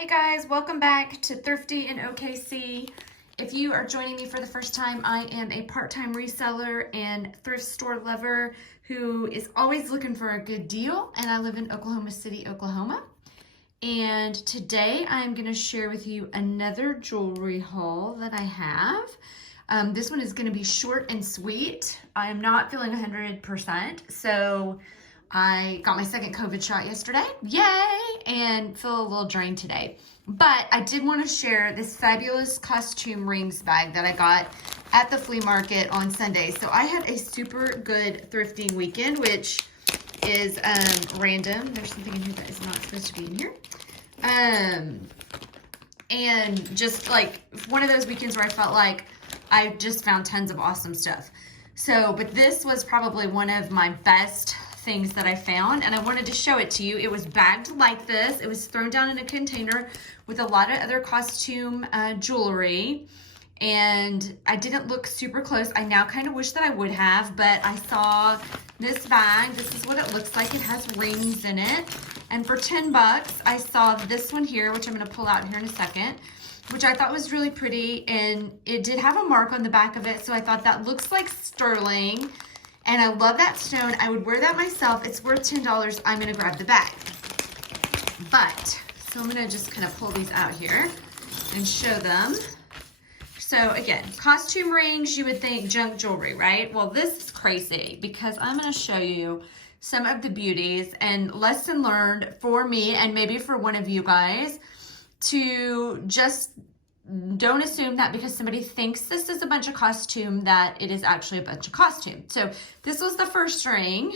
Hey guys, welcome back to Thrifty in OKC. If you are joining me for the first time, I am a part-time reseller and thrift store lover who is always looking for a good deal, and I live in Oklahoma City, Oklahoma. And today I'm going to share with you another jewelry haul that I have. This one is going to be short and sweet. I am not feeling 100%, so I got my second COVID shot yesterday, yay, and feel a little drained today. But I did want to share this fabulous costume rings bag that I got at the flea market on Sunday. So I had a super good thrifting weekend, which is random. There's something in here that is not supposed to be in here. And just like one of those weekends where I felt like I just found tons of awesome stuff. So, but this was probably one of my best things that I found, and I wanted to show it to you. It was bagged like this. It was thrown down in a container with a lot of other costume jewelry, and I didn't look super close. I now kind of wish that I would have, but I saw this bag. This is what it looks like. It has rings in it, and for 10 bucks, I saw this one here, which I'm going to pull out here in a second, which I thought was really pretty, and it did have a mark on the back of it, so I thought that looks like sterling. And I love that stone. I would wear that myself. It's worth $10. I'm going to grab the bag. But, so I'm going to just kind of pull these out here and show them. So again, costume rings, you would think junk jewelry, right? Well, this is crazy because I'm going to show you some of the beauties, and lesson learned for me and maybe for one of you guys, to just don't assume that because somebody thinks this is a bunch of costume that it is actually a bunch of costume. So this was the first ring,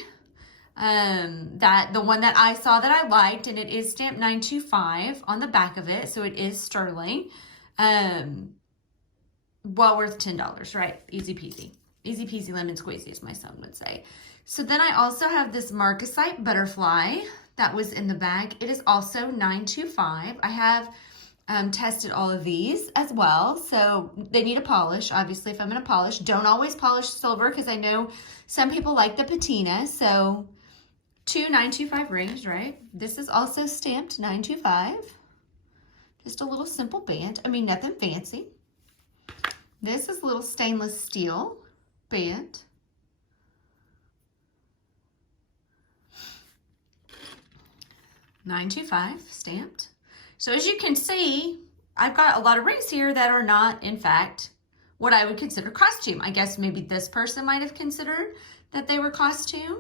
the one that I saw that I liked, and it is stamped 925 on the back of it, so it is sterling. Well worth $10, right? Easy peasy. Easy peasy lemon squeezy, as my son would say. So then I also have this marcasite butterfly that was in the bag. It is also 925. I have tested all of these as well, so they need a polish. Obviously, if I'm going to polish, don't always polish silver because I know some people like the patina. So 2 925 rings, right? This is also stamped 925. Just a little simple band. I mean, nothing fancy. This is a little stainless steel band. $925 stamped. So as you can see, I've got a lot of rings here that are not, in fact, what I would consider costume. I guess maybe this person might have considered that they were costume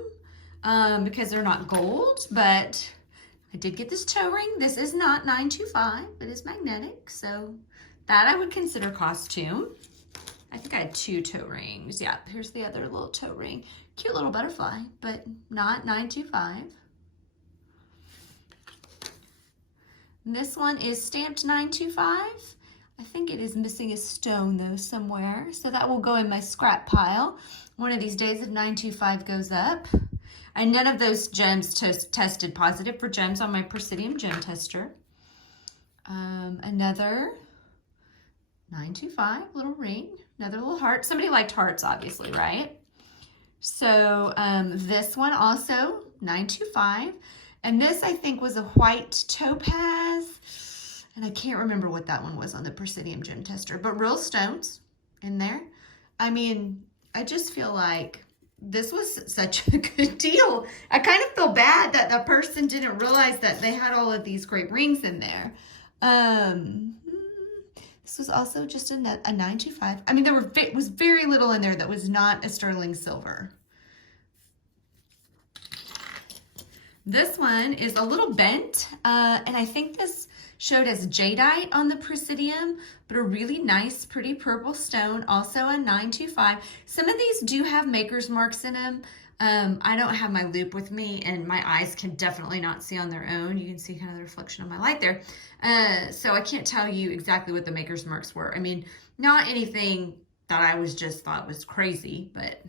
because they're not gold, but I did get this toe ring. This is not 925, but it's magnetic, so that I would consider costume. I think I had 2 toe rings. Yeah, here's the other little toe ring. Cute little butterfly, but not 925. This one is stamped 925. I think it is missing a stone though somewhere, so that will go in my scrap pile. One of these days if 925 goes up. And none of those gems tested positive for gems on my Presidium gem tester. Another 925 little ring, another little heart. Somebody liked hearts, obviously, right? So this one also 925. And this, I think, was a white topaz. And I can't remember what that one was on the Presidium gem tester. But real stones in there. I mean, I just feel like this was such a good deal. I kind of feel bad that the person didn't realize that they had all of these great rings in there. This was also just a 925. I mean, there was very little in there that was not a sterling silver. This one is a little bent, and I think this showed as jadeite on the Presidium, but a really nice, pretty purple stone, also a 925. Some of these do have maker's marks in them. I don't have my loupe with me, and my eyes can definitely not see on their own. You can see kind of the reflection of my light there. So I can't tell you exactly what the maker's marks were. I mean, not anything that I thought was crazy, but...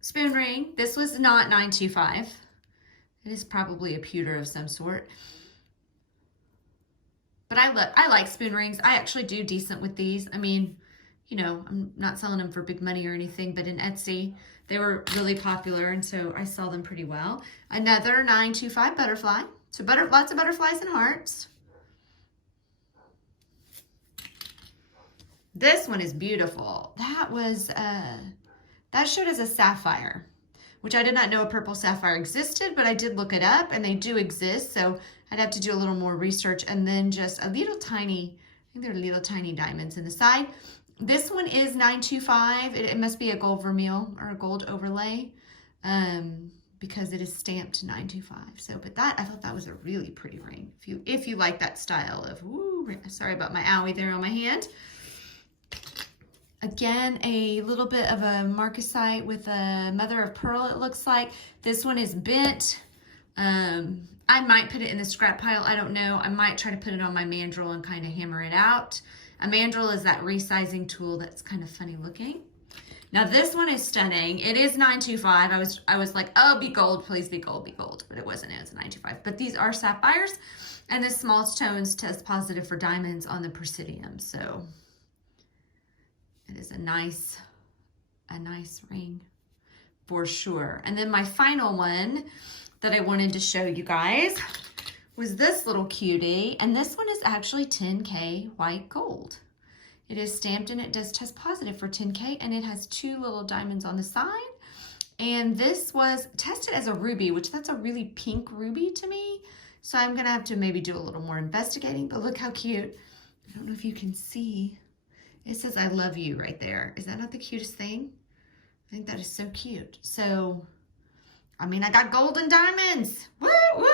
Spoon ring. This was not 925. It is probably a pewter of some sort. But I like spoon rings. I actually do decent with these. I mean, you know, I'm not selling them for big money or anything, but in Etsy, they were really popular, and so I sell them pretty well. Another 925 butterfly. So lots of butterflies and hearts. This one is beautiful. That was, that showed as a sapphire, which I did not know a purple sapphire existed, but I did look it up and they do exist. So I'd have to do a little more research, and then just a little tiny, I think they're little tiny diamonds in the side. This one is $9.25. It must be a gold vermeil or a gold overlay, because it is stamped $9.25. So, but that, I thought that was a really pretty ring. If you like that style of, woo, sorry about my owie there on my hand. Again, a little bit of a marcasite with a mother of pearl, it looks like. This one is bent. I might put it in the scrap pile. I don't know. I might try to put it on my mandrel and kind of hammer it out. A mandrel is that resizing tool that's kind of funny looking. Now this one is stunning. It is $9.25. I was like, oh, be gold, please be gold, be gold. But it wasn't. It was $9.25. But these are sapphires, and the small stones test positive for diamonds on the Presidium. So it is a nice ring for sure. And then my final one that I wanted to show you guys was this little cutie. And this one is actually 10K white gold. It is stamped and it does test positive for 10K, and it has 2 little diamonds on the side. And this was tested as a ruby, which that's a really pink ruby to me. So I'm gonna have to maybe do a little more investigating, but look how cute. I don't know if you can see. It says, I love you right there. Is that not the cutest thing? I think that is so cute. So, I mean, I got gold and diamonds. Woo, woo.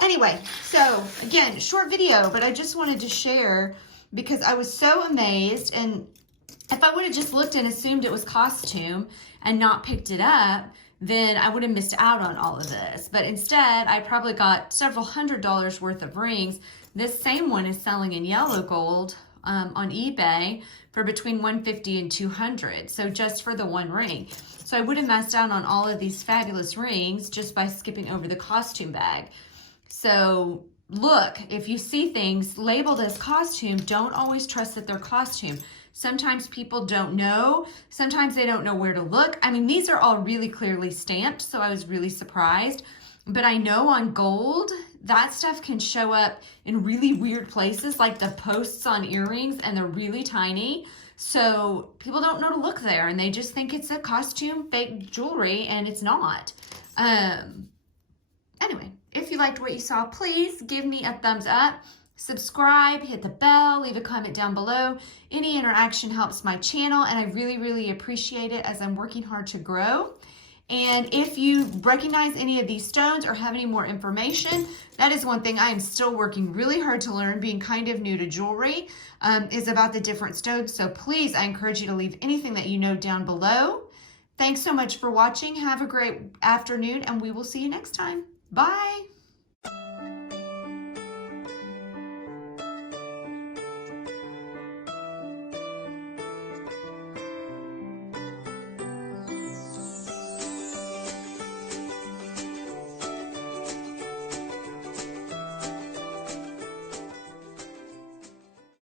Anyway, so again, short video, but I just wanted to share because I was so amazed. And if I would have just looked and assumed it was costume and not picked it up, then I would have missed out on all of this. But instead, I probably got several $100s worth of rings. This same one is selling in yellow gold on eBay for between $150 and $200. So just for the one ring. So I would have missed out on all of these fabulous rings just by skipping over the costume bag. So look, if you see things labeled as costume, don't always trust that they're costume. Sometimes people don't know. Sometimes they don't know where to look. I mean, these are all really clearly stamped, so I was really surprised. But I know on gold, that stuff can show up in really weird places, like the posts on earrings, and they're really tiny. So people don't know to look there, and they just think it's a costume fake jewelry, and it's not. Anyway, if you liked what you saw, please give me a thumbs up, subscribe, hit the bell, leave a comment down below. Any interaction helps my channel, and I really, really appreciate it as I'm working hard to grow. And if you recognize any of these stones or have any more information, that is one thing I am still working really hard to learn, being kind of new to jewelry, is about the different stones. So please, I encourage you to leave anything that you know down below. Thanks so much for watching. Have a great afternoon, and we will see you next time. Bye.